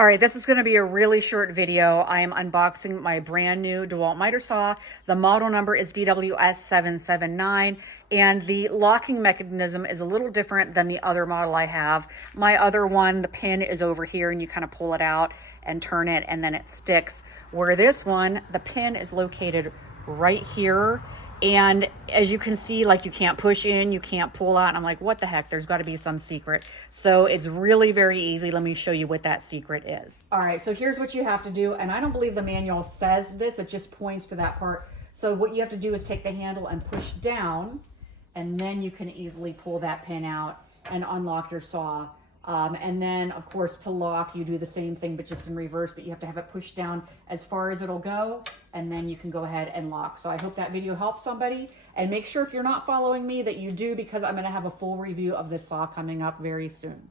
All right, this is going to be a really short video. I am unboxing my brand new DeWalt miter saw. The model number is DWS779, and the locking mechanism is a little different than the other model I have. My other one, the pin is over here, and you kind of pull it out and turn it, and then it sticks. Where this one, the pin is located right here. And as you can see, like, you can't push in, you can't pull out. And I'm like, what the heck? There's got to be some secret. So it's really very easy. Let me show you what that secret is. All right, so here's what you have to do. And I don't believe the manual says this. It just points to that part. So what you have to do is take the handle and push down, and then you can easily pull that pin out and unlock your saw. And then, of course, to lock, you do the same thing, but just in reverse, but you have to have it pushed down as far as it'll go, and then you can go ahead and lock. So I hope that video helps somebody, and make sure if you're not following me that you do, because I'm going to have a full review of this saw coming up very soon.